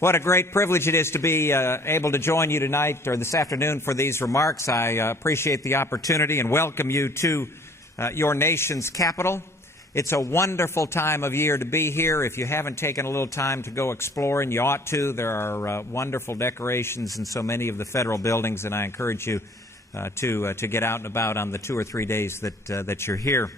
What a great privilege it is to be able to join you tonight or this afternoon for these remarks. I appreciate the opportunity and welcome you to your nation's capital. It's a wonderful time of year to be here. If you haven't taken a little time to go exploring, you ought to. There are wonderful decorations in so many of the federal buildings, and I encourage you to get out and about on the 2 or 3 days that you're here.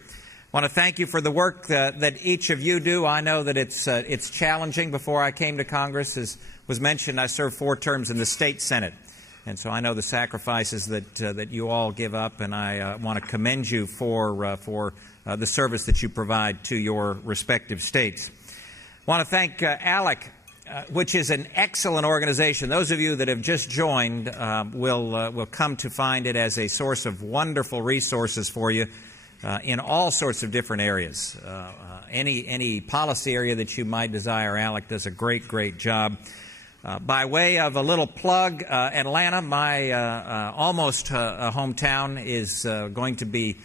I want to thank you for the work that each of you do. I know that it's challenging. Before I came to Congress, as was mentioned, I served 4 terms in the state Senate, and so I know the sacrifices that you all give up, and I want to commend you for the service that you provide to your respective states. I want to thank ALEC, which is an excellent organization. Those of you that have just joined will come to find it as a source of wonderful resources for you. In all sorts of different areas. Any policy area that you might desire, ALEC does a great job. By way of a little plug, Atlanta, my almost hometown, is going to be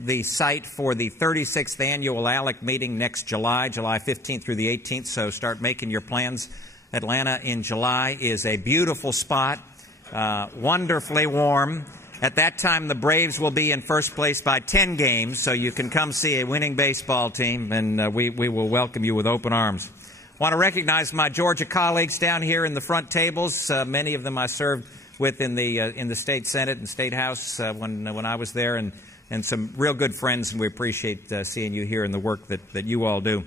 the site for the 36th annual ALEC meeting next July 15th through the 18th, so start making your plans. Atlanta in July is a beautiful spot, wonderfully warm. At that time, the Braves will be in first place by 10 games, so you can come see a winning baseball team, and we will welcome you with open arms. I want to recognize my Georgia colleagues down here in the front tables. Many of them I served with in the state Senate and state House when I was there, and some real good friends, and we appreciate seeing you here and the work that you all do.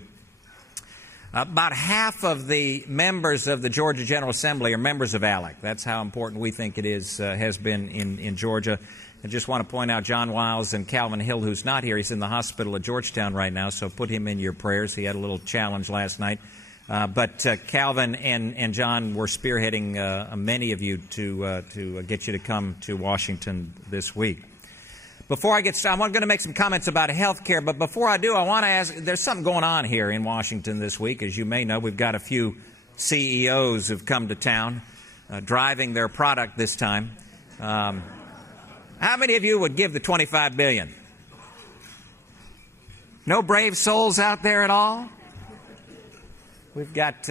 About half of the members of the Georgia General Assembly are members of ALEC. That's how important we think it has been in Georgia. I just want to point out John Wiles and Calvin Hill, who's not here. He's in the hospital at Georgetown right now, so put him in your prayers. He had a little challenge last night. But Calvin and John were spearheading many of you to get you to come to Washington this week. Before I get started, I'm going to make some comments about health care, but before I do, I want to ask, there's something going on here in Washington this week. As you may know, we've got a few CEOs who've come to town, driving their product this time. How many of you would give the $25 billion? No brave souls out there at all? We got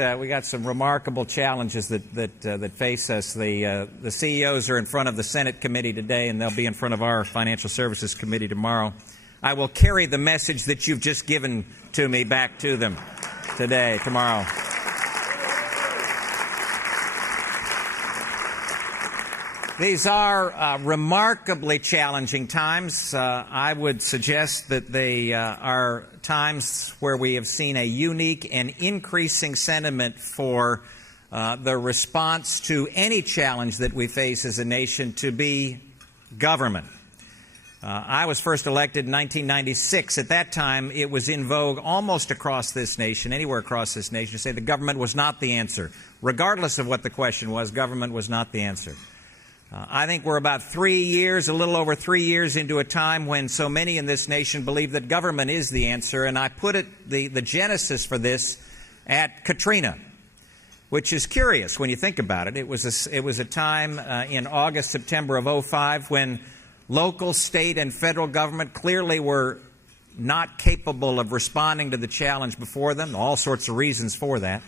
some remarkable challenges that face us. The CEOs are in front of the Senate committee today, and they'll be in front of our Financial Services Committee tomorrow. I will carry the message that you've just given to me back to them tomorrow. These are remarkably challenging times. I would suggest that they are times where we have seen a unique and increasing sentiment for the response to any challenge that we face as a nation to be government. I was first elected in 1996. At that time, it was in vogue almost across this nation, anywhere across this nation, to say the government was not the answer. Regardless of what the question was, government was not the answer. I think we're about a little over 3 years into a time when so many in this nation believe that government is the answer, and I put the genesis for this at Katrina, which is curious when you think about it. It was a time in August, September of 2005 when local, state, and federal government clearly were not capable of responding to the challenge before them, all sorts of reasons for that.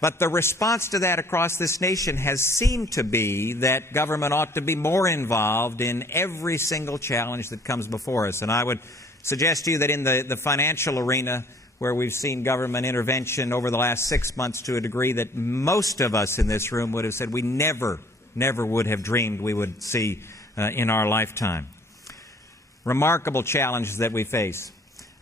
But the response to that across this nation has seemed to be that government ought to be more involved in every single challenge that comes before us. And I would suggest to you that in the financial arena, where we've seen government intervention over the last 6 months to a degree that most of us in this room would have said we never would have dreamed we would see in our lifetime. Remarkable challenges that we face.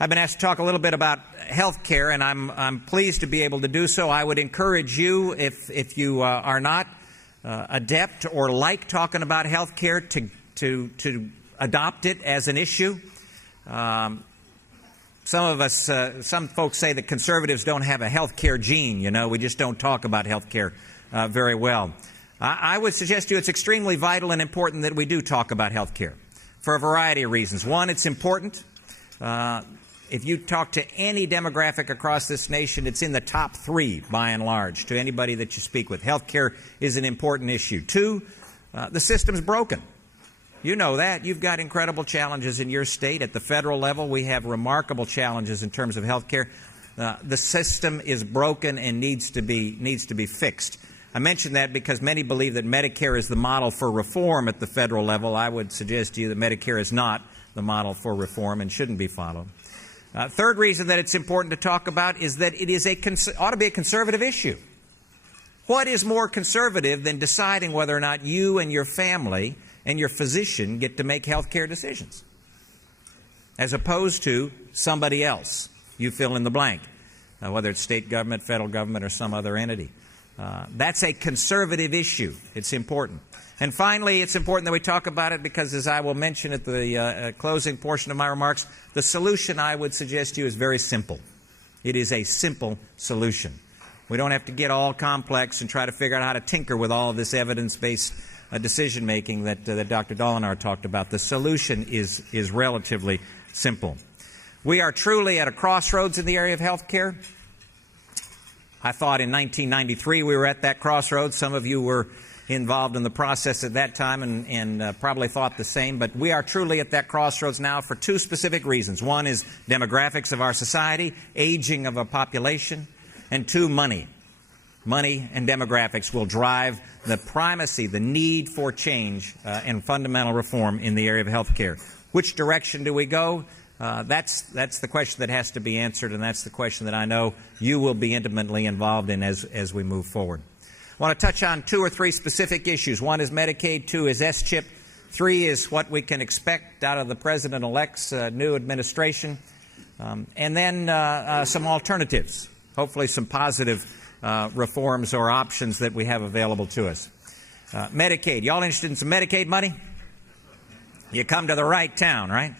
I've been asked to talk a little bit about health care, and I'm pleased to be able to do so. I would encourage you, if you are not adept or like talking about health care, to adopt it as an issue. Some folks say that conservatives don't have a health care gene. We just don't talk about health care very well. I would suggest to you it's extremely vital and important that we do talk about health care for a variety of reasons. One, it's important. If you talk to any demographic across this nation, it's in the top 3, by and large, to anybody that you speak with. Health care is an important issue. 2, the system's broken. You know that. You've got incredible challenges in your state. At the federal level, we have remarkable challenges in terms of health care. The system is broken and needs to be fixed. I mention that because many believe that Medicare is the model for reform at the federal level. I would suggest to you that Medicare is not the model for reform and shouldn't be followed. Third reason that it's important to talk about is that it is ought to be a conservative issue. What is more conservative than deciding whether or not you and your family and your physician get to make health care decisions, as opposed to somebody else? You fill in the blank, whether it's state government, federal government, or some other entity. That's a conservative issue. It's important. And finally, it's important that we talk about it because, as I will mention at the closing portion of my remarks, the solution I would suggest to you is very simple. It is a simple solution. We don't have to get all complex and try to figure out how to tinker with all of this evidence-based decision-making that Dr. Dolinar talked about. The solution is relatively simple. We are truly at a crossroads in the area of health care. I thought in 1993 we were at that crossroads. Some of you were involved in the process at that time and probably thought the same, but we are truly at that crossroads now for two specific reasons. One is demographics of our society, aging of a population, and two, money. Money and demographics will drive the primacy, the need for change and fundamental reform in the area of health care. Which direction do we go? That's the question that has to be answered, and that's the question that I know you will be intimately involved in as we move forward. I want to touch on two or three specific issues. One is Medicaid, two is S-CHIP, three is what we can expect out of the President-elect's new administration, and then some alternatives, hopefully some positive reforms or options that we have available to us. Medicaid. Y'all interested in some Medicaid money? You come to the right town, right?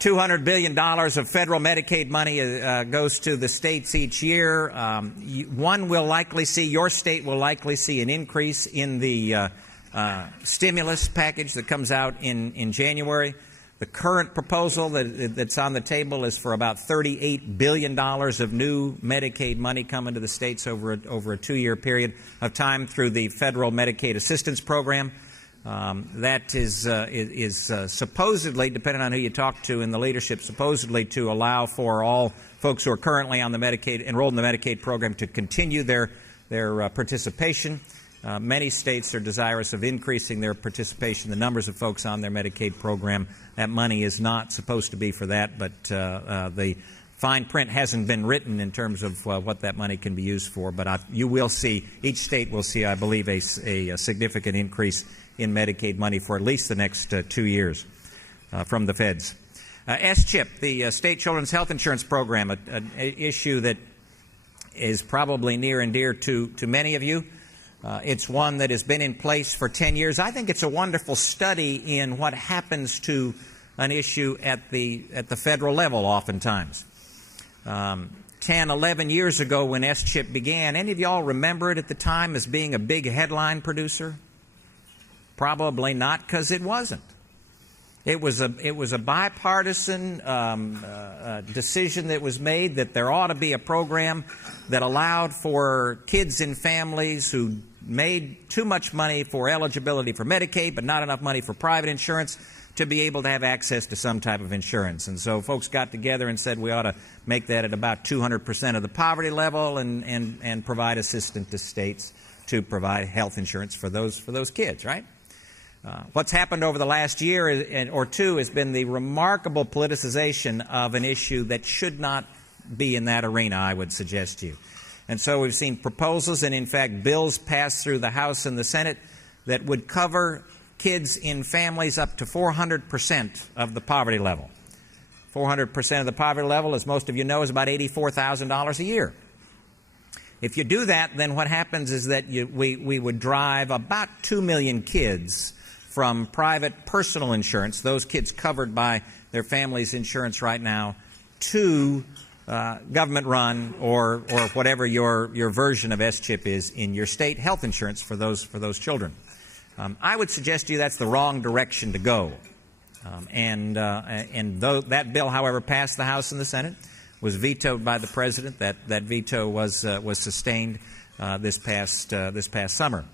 $200 billion of federal Medicaid money goes to the states each year. Your state will likely see an increase in the stimulus package that comes out in January. The current proposal that's on the table is for about $38 billion of new Medicaid money coming to the states over a 2-year period of time through the federal Medicaid assistance program. That is supposedly, depending on who you talk to in the leadership, supposedly to allow for all folks who are currently on the enrolled in the Medicaid program to continue their participation. Many states are desirous of increasing their participation, the numbers of folks on their Medicaid program. That money is not supposed to be for that, but the fine print hasn't been written in terms of what that money can be used for. But you will see, each state will see, I believe, a significant increase in Medicaid money for at least the next 2 years from the feds. S-CHIP, the State Children's Health Insurance Program, an issue that is probably near and dear to many of you. It's one that has been in place for 10 years. I think it's a wonderful study in what happens to an issue at the federal level oftentimes. 10, 11 years ago when S-CHIP began, any of y'all remember it at the time as being a big headline producer? Probably not, because it wasn't. It was a bipartisan decision that was made that there ought to be a program that allowed for kids in families who made too much money for eligibility for Medicaid but not enough money for private insurance to be able to have access to some type of insurance. And so folks got together and said we ought to make that at about 200% of the poverty level and provide assistance to states to provide health insurance for those kids, right? What's happened over the last year or two has been the remarkable politicization of an issue that should not be in that arena, I would suggest to you. And so we've seen proposals and, in fact, bills passed through the House and the Senate that would cover kids in families up to 400% of the poverty level. 400% of the poverty level, as most of you know, is about $84,000 a year. If you do that, then what happens is that we would drive about 2 million kids from private personal insurance, those kids covered by their family's insurance right now, to government-run or whatever your version of S-CHIP is in your state health insurance for those children. I would suggest to you that's the wrong direction to go. And though that bill, however, passed the House and the Senate, was vetoed by the President. That veto was sustained this past summer.